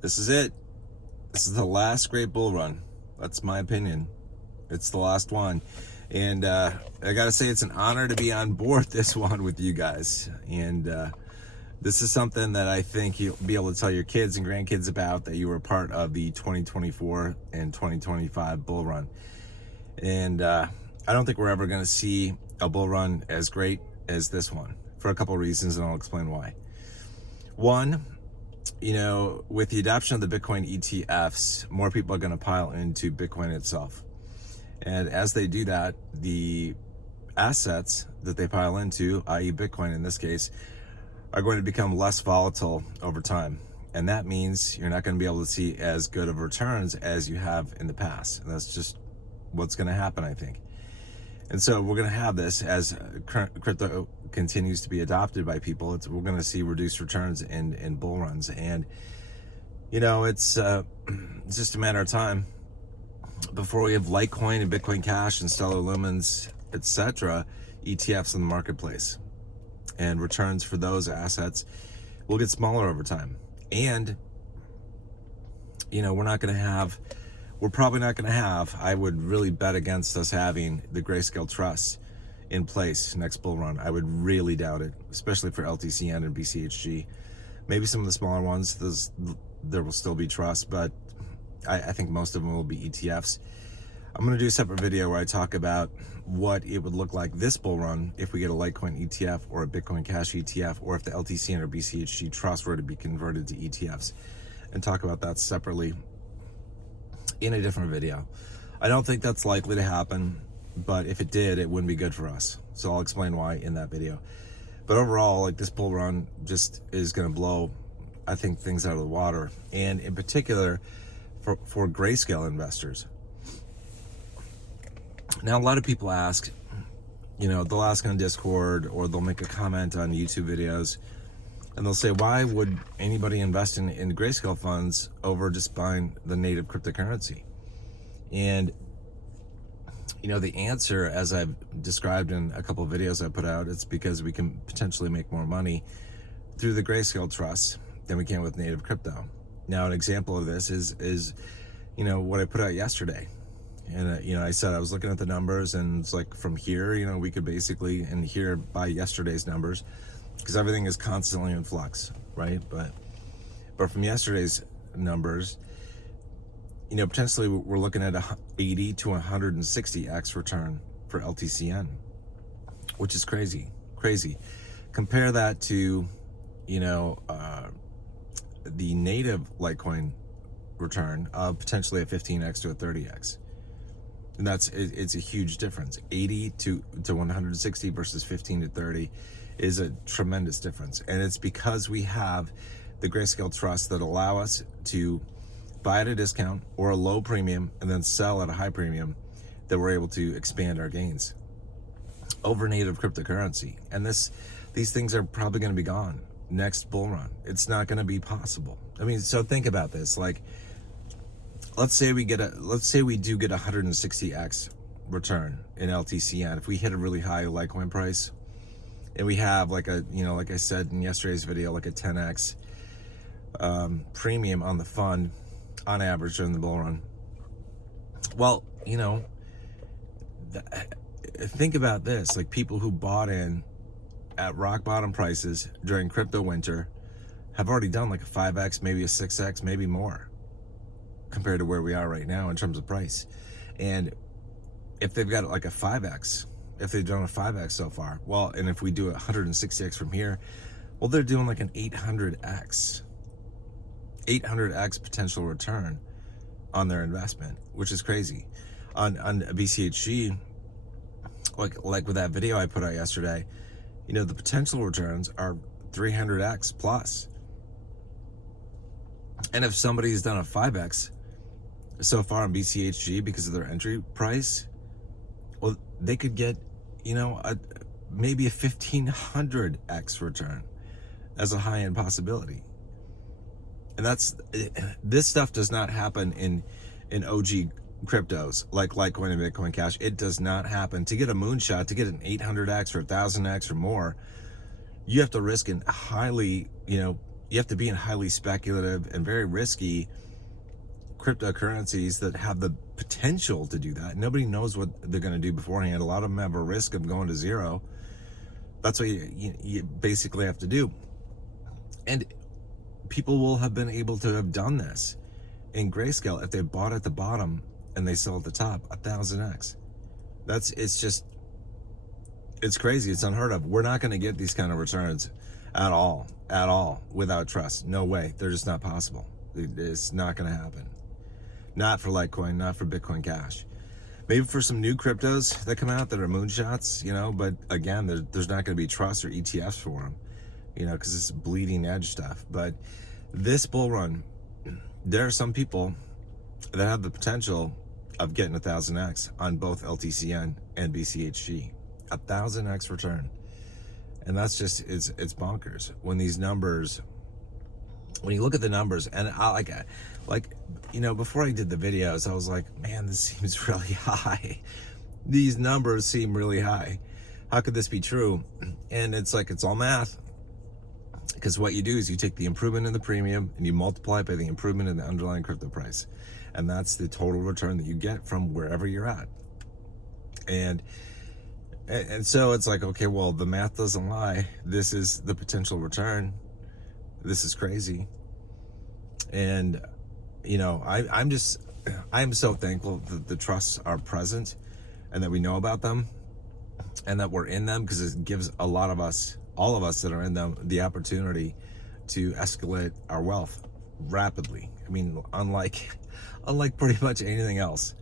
This is it. This is the last great bull run. That's my opinion. It's the last one. And I gotta say, it's an honor to be on board this one with you guys. And this is something that I think you'll be able to tell your kids and grandkids about, that you were part of the 2024 and 2025 bull run. And I don't think we're ever gonna see a bull run as great as this one, for a couple of reasons, and I'll explain why. One, with the adoption of the Bitcoin ETFs, more people are going to pile into Bitcoin itself. And as they do that, the assets that they pile into, i.e. Bitcoin in this case, are going to become less volatile over time. And that means you're not going to be able to see as good of returns as you have in the past. And that's just what's going to happen, I think. And so we're going to have this as crypto continues to be adopted by people. We're going to see reduced returns in bull runs. And, it's just a matter of time before we have Litecoin and Bitcoin Cash and Stellar Lumens, etc., ETFs in the marketplace. And returns for those assets will get smaller over time. And, we're probably not going to have, I would really bet against us having the Grayscale Trust in place next bull run. I would really doubt it, especially for LTCN and BCHG. Maybe some of the smaller ones, there will still be trust, but I think most of them will be ETFs. I'm going to do a separate video where I talk about what it would look like this bull run if we get a Litecoin ETF or a Bitcoin Cash ETF, or if the LTCN or BCHG Trust were to be converted to ETFs, and talk about that separately in a different video. I don't think that's likely to happen, but if it did, it wouldn't be good for us. So I'll explain why in that video. But overall, this bull run just is going to blow, I think, things out of the water, and in particular for Grayscale investors. Now, a lot of people ask, they'll ask on Discord, or they'll make a comment on YouTube videos, and they'll say, why would anybody invest in Grayscale funds over just buying the native cryptocurrency? And, the answer, as I've described in a couple of videos I put out, it's because we can potentially make more money through the Grayscale Trust than we can with native crypto. Now, an example of this is what I put out yesterday. And, I said I was looking at the numbers, and it's like from here, we could basically, and here by yesterday's numbers, because everything is constantly in flux, right? But from yesterday's numbers, potentially we're looking at 80 to 160x return for LTCN, which is crazy. Compare that to, the native Litecoin return of potentially a 15x to a 30x. And it's a huge difference. 80 to 160 versus 15 to 30 is a tremendous difference. And it's because we have the Grayscale Trust that allow us to buy at a discount or a low premium and then sell at a high premium, that we're able to expand our gains over native cryptocurrency. And these things are probably going to be gone next bull run. It's not going to be possible. So think about this. Let's say we do get 160x return in LTCN. If we hit a really high Litecoin price, and we have like I said in yesterday's video, like a 10x premium on the fund on average during the bull run. Well, think about this. People who bought in at rock bottom prices during crypto winter have already done like a 5x, maybe a 6x, maybe more, compared to where we are right now in terms of price. And if they've got like a 5x, if they've done a 5x so far, well, and if we do a 160x from here, well, they're doing like an 800x potential return on their investment, which is crazy. On BCHG, like with that video I put out yesterday, the potential returns are 300x plus. And if somebody's done a 5x so far on BCHG because of their entry price, well, they could get, maybe a 1500x return as a high-end possibility. And this stuff does not happen in OG cryptos like Litecoin and Bitcoin Cash. It does not happen. To get a moonshot, to get an 800x or 1000x or more, you have to risk a highly, you have to be in highly speculative and very risky cryptocurrencies that have the potential to do that. Nobody knows what they're going to do beforehand. A lot of them have a risk of going to zero. That's what you basically have to do. And people will have been able to have done this in Grayscale if they bought at the bottom and they sell at the top 1,000x. It's crazy. It's unheard of. We're not going to get these kind of returns at all without trust. No way. They're just not possible. It's not going to happen. Not for Litecoin, not for Bitcoin Cash. Maybe for some new cryptos that come out that are moonshots, but again, there's not going to be trust or ETFs for them, because it's bleeding edge stuff. But this bull run, there are some people that have the potential of getting 1,000x on both LTCN and BCHG. 1,000x return. And that's just, it's bonkers. When these numbers, when you look at the numbers, and I before I did the videos, I was like, man, this seems really high. These numbers seem really high. How could this be true? And it's like, it's all math. Because what you do is you take the improvement in the premium and you multiply it by the improvement in the underlying crypto price. And that's the total return that you get from wherever you're at. And so it's like, okay, well, the math doesn't lie. This is the potential return. This is crazy. And, I'm so thankful that the trusts are present and that we know about them and that we're in them, because it gives all of us that are in them, the opportunity to escalate our wealth rapidly. I mean, unlike pretty much anything else.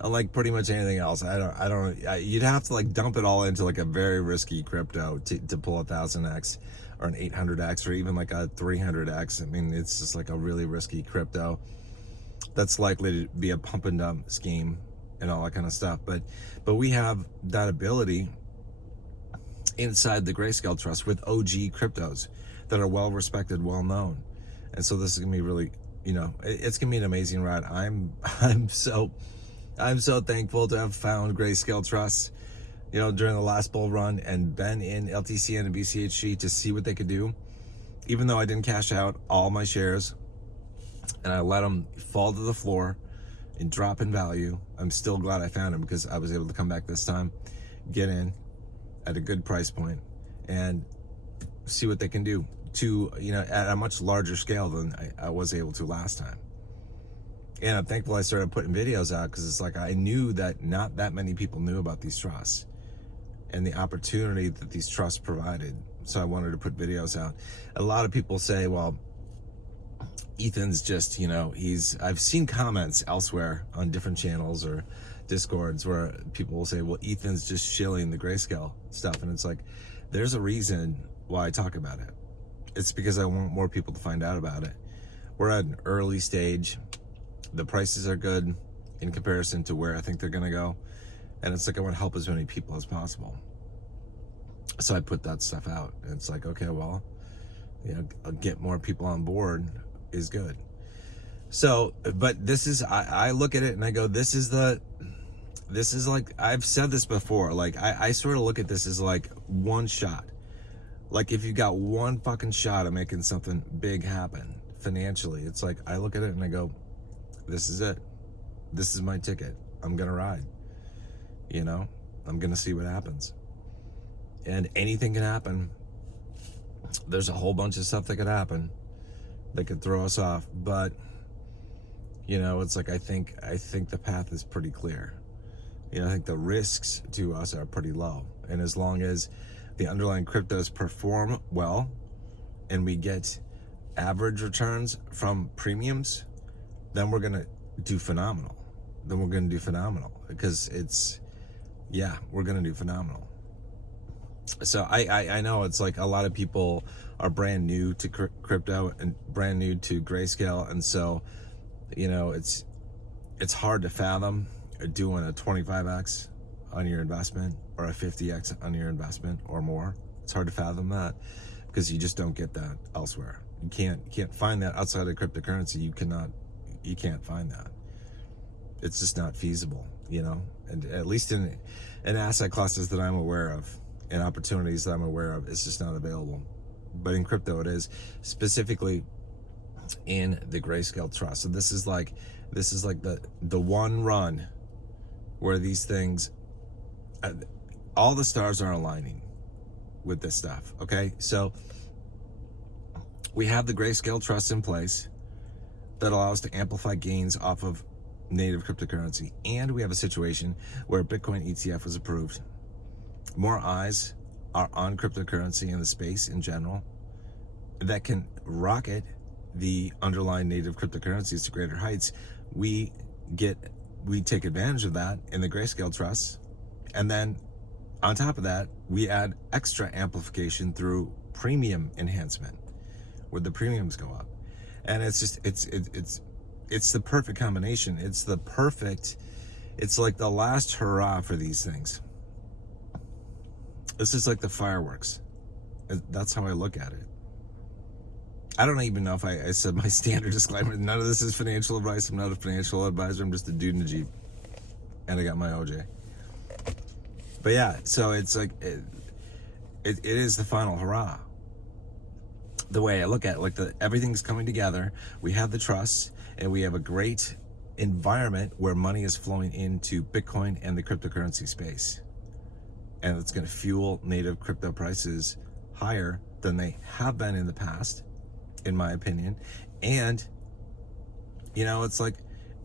You'd have to dump it all into a very risky crypto to pull 1,000x or an 800x or even a 300x. I mean, it's just a really risky crypto that's likely to be a pump and dump scheme and all that kind of stuff. But we have that ability inside the Grayscale Trust with OG cryptos that are well respected, well known. And so this is gonna be really, it's gonna be an amazing ride. I'm so thankful to have found Grayscale Trust, during the last bull run and been in LTCN and BCHG to see what they could do. Even though I didn't cash out all my shares and I let them fall to the floor and drop in value, I'm still glad I found them, because I was able to come back this time, get in at a good price point and see what they can do to, at a much larger scale than I was able to last time. And I'm thankful I started putting videos out, because it's I knew that not that many people knew about these trusts and the opportunity that these trusts provided. So I wanted to put videos out. A lot of people say, well, Ethan's just, I've seen comments elsewhere on different channels or Discords where people will say, well, Ethan's just shilling the Grayscale stuff. And it's there's a reason why I talk about it. It's because I want more people to find out about it. We're at an early stage. The prices are good in comparison to where I think they're going to go. And it's I want to help as many people as possible. So I put that stuff out. And it's okay, well, I'll get more people on board is good. So, but this is, I look at it and I go, this is I've said this before. I sort of look at this as one shot. If you got one fucking shot of making something big happen financially, it's I look at it and I go, this is it. This is my ticket. I'm going to ride. I'm going to see what happens. And anything can happen. There's a whole bunch of stuff that could happen that could throw us off. But, it's I think the path is pretty clear. I think the risks to us are pretty low. And as long as the underlying cryptos perform well and we get average returns from premiums, then we're going to do phenomenal. Because we're going to do phenomenal. So I know it's a lot of people are brand new to crypto and brand new to Grayscale. And so, it's hard to fathom doing a 25x on your investment or a 50x on your investment or more. It's hard to fathom that because you just don't get that elsewhere. You can't find that outside of cryptocurrency. You can't find that. It's just not feasible, and at least in asset classes that I'm aware of and opportunities that I'm aware of, it's just not available. but in crypto it is, specifically in the Grayscale Trust. So this is like the one run where these things, all the stars are aligning with this stuff. Okay, so we have the Grayscale Trust in place that allows to amplify gains off of native cryptocurrency, and we have a situation where Bitcoin ETF was approved. More eyes are on cryptocurrency in the space in general that can rocket the underlying native cryptocurrencies to greater heights. We take advantage of that in the Grayscale Trust, and then on top of that, we add extra amplification through premium enhancement, where the premiums go up. And it's just it's the perfect combination. It's like the last hurrah for these things. This is like the fireworks. That's how I look at it. I don't even know if I said my standard disclaimer. None of this is financial advice. I'm not a financial advisor. I'm just a dude in a Jeep. And I got my OJ. But yeah, so it's like, it is the final hurrah. The way I look at it, like everything's coming together. We have the trust, and we have a great environment where money is flowing into Bitcoin and the cryptocurrency space. And it's going to fuel native crypto prices higher than they have been in the past, in my opinion. And, it's like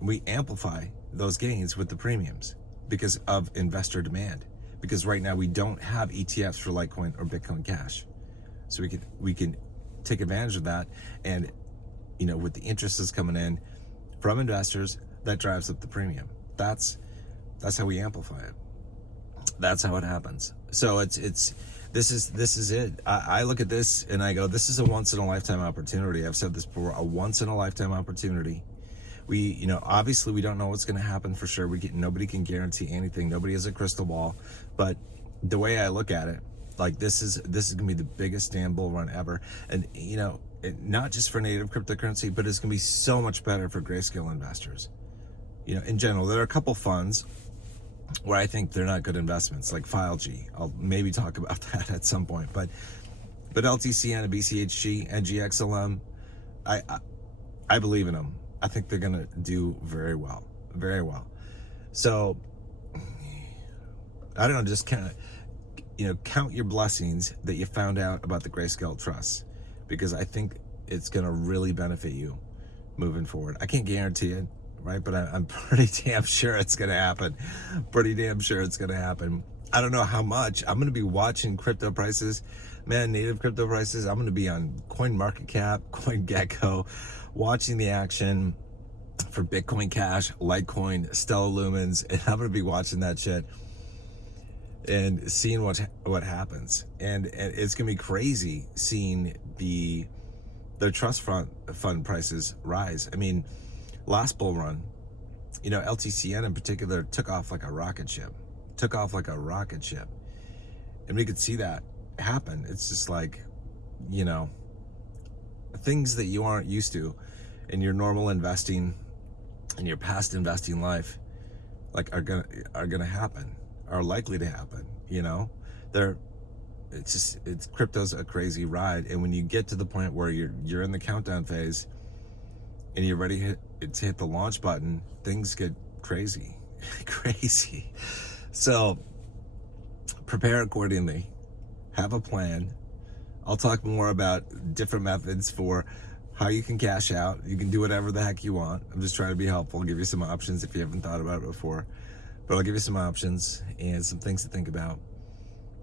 we amplify those gains with the premiums because of investor demand. Because right now we don't have ETFs for Litecoin or Bitcoin Cash. So we can take advantage of that. And, with the interest that's coming in from investors, that drives up the premium. That's how we amplify it. That's how it happens. So this is it. I look at this and I go, this is a once in a lifetime opportunity. I've said this before, a once in a lifetime opportunity. We, obviously we don't know what's going to happen for sure. Nobody can guarantee anything. Nobody has a crystal ball, but the way I look at it, like this is going to be the biggest damn bull run ever. And, not just for native cryptocurrency, but it's going to be so much better for Grayscale investors. In general, there are a couple funds where I think they're not good investments, like FileG. I'll maybe talk about that at some point, but LTCN and BCHG and GXLM, I believe in them. I think they're gonna do very well, very well. So I don't know, just kind of, count your blessings that you found out about the Grayscale Trust, because I think it's gonna really benefit you moving forward. I can't guarantee it, right? But I'm pretty damn sure it's gonna happen. Pretty damn sure it's gonna happen. I don't know how much. I'm gonna be watching crypto prices, man, native crypto prices. I'm gonna be on CoinMarketCap, CoinGecko, watching the action for Bitcoin Cash, Litecoin, Stellar Lumens, and I'm gonna be watching that shit and seeing what happens. And it's gonna be crazy seeing the trust fund prices rise. I mean, last bull run, LTCN in particular took off like a rocket ship. And we could see that happen. It's just like, things that you aren't used to in your normal investing, in your past investing life, like are gonna happen, are likely to happen. It's crypto's a crazy ride. And when you get to the point where you're in the countdown phase and you're ready to hit the launch button, things get crazy. Crazy. So prepare accordingly, have a plan. I'll talk more about different methods for how you can cash out. You can do whatever the heck you want. I'm just trying to be helpful, give you some options if you haven't thought about it before. But I'll give you some options and some things to think about,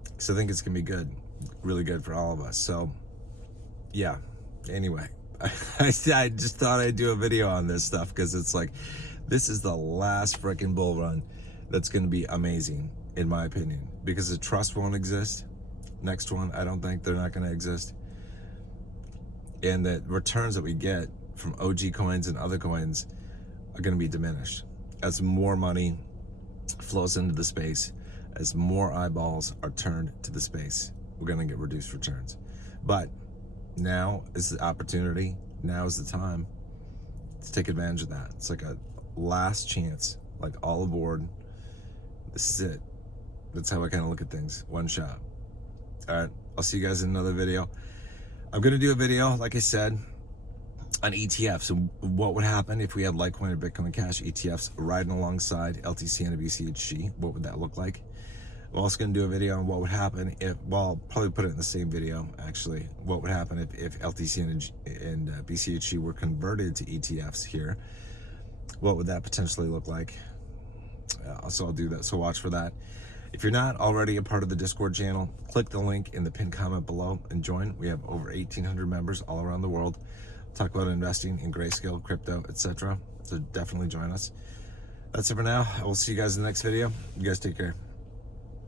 because I think it's gonna be good, really good for all of us. So yeah, anyway, I just thought I'd do a video on this stuff, because it's like, this is the last freaking bull run that's gonna be amazing, in my opinion, because the trust won't exist. Next one, I don't think they're not gonna exist. And the returns that we get from OG coins and other coins are gonna be diminished. As more money flows into the space, as more eyeballs are turned to the space, we're gonna get reduced returns. But now is the opportunity, now is the time to take advantage of that. It's like a last chance, like all aboard. This is it. That's how I kind of look at things. One shot. All right, I'll see you guys in another video. I'm going to do a video, like I said, on ETFs and what would happen if we had Litecoin or Bitcoin Cash ETFs riding alongside LTC and BCHG. What would that look like? I'm also going to do a video on what would happen if, well, I'll probably put it in the same video actually, what would happen if LTC and BCHG were converted to ETFs here. What would that potentially look like? So I'll do that, so watch for that. If you're not already a part of the Discord channel, click the link in the pinned comment below and join. We have over 1,800 members all around the world. Talk about investing in Grayscale, crypto, etc. So definitely join us. That's it for now. I will see you guys in the next video. You guys take care.